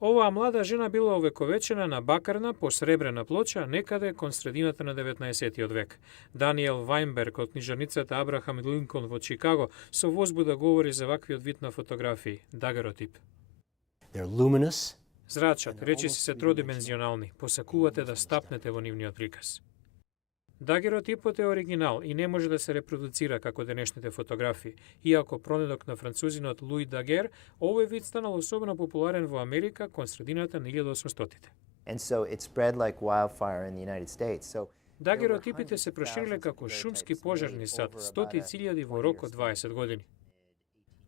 Оваа млада жена била овековечена на бакарна посребрена плоча некаде кон средината на 19. век. Даниел Вајнберг од книжарницата Абрахам Линколн во Чикаго со возбуда говори за ваквиот вид на фотографии, дагеротип. Зрачат, речиси се тродимензионални, посакувате да стапнете во нивниот приказ. Дагеротипот е оригинал и не може да се репродуцира како денешните фотографии, иако пронедок на французинот Луи Дагер, овој вид станал особено популарен во Америка кон средината на 1800-тите. Дагеротипите се прошириле како шумски пожарни сад, стотици илјади во рок од 20 години.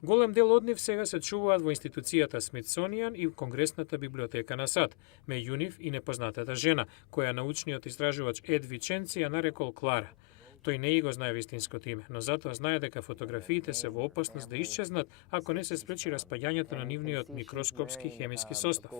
Голем дел од нив сега се чуваат во институцијата Смитсонијан и в Конгресната библиотека на САД, меѓу нив и непознатата жена, која научниот истражувач Ед Виченци ја нарекол Клара. Тој не и го знае вистинското име, но затоа знае дека фотографиите се во опасност да исчезнат ако не се спречи распаѓањето на нивниот микроскопски хемиски состав.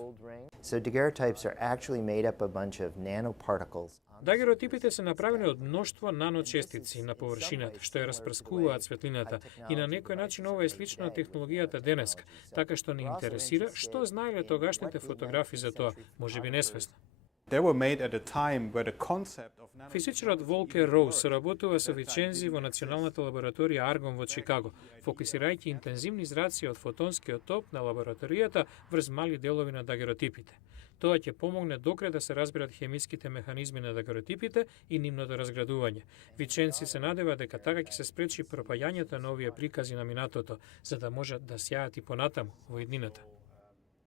Дагеротипите се направени од мноштво наночестици на површината, што ја распрскуваат светлината, и на некој начин ова е слично на технологијата денеска, така што не интересира што знаеле тогашните фотографи за тоа, можеби несвесно. Физичарот Волкер Роуз соработува со Вичензи во Националната лабораторија Аргон во Чикаго, фокусирајќи интензивни зраци од фотонскиот топ на лабораторијата врз мали делови на дагеротипите. Тоа ќе помогне докрај да се разберат хемиските механизми на дагеротипите и нивното разградување. Виченци се надева дека така ќе се спречи пропаѓањето на овие прикази на минатото, за да можат да сјаат и понатаму во иднината.